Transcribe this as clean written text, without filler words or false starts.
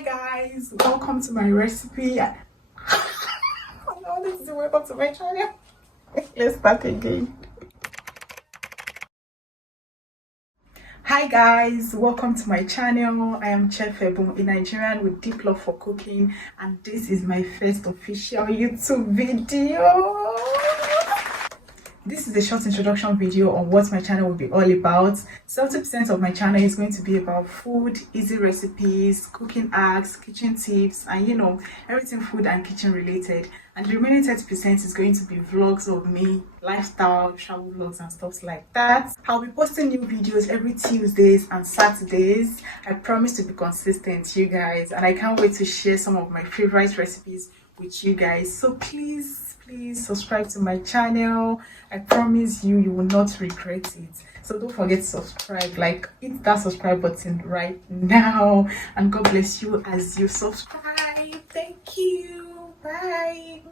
Hi guys, welcome to my recipe. Oh no, this is welcome to my channel. Let's start again. Hi guys, welcome to my channel. I am Chef Ebum, a Nigerian with deep love for cooking, and this is my first official YouTube video. This is a short introduction video on what my channel will be all about. 70% of my channel is going to be about food, easy recipes, cooking hacks, kitchen tips, and everything food and kitchen related. And the remaining 30% is going to be vlogs of me, lifestyle, travel vlogs and stuff like that. I'll be posting new videos every Tuesdays and Saturdays. I promise to be consistent, you guys, and I can't wait to share some of my favorite recipes with you guys. So please subscribe to my channel. I promise you will not regret it. So don't forget to subscribe, hit that subscribe button right now, and God bless you as you subscribe. Thank you. Bye.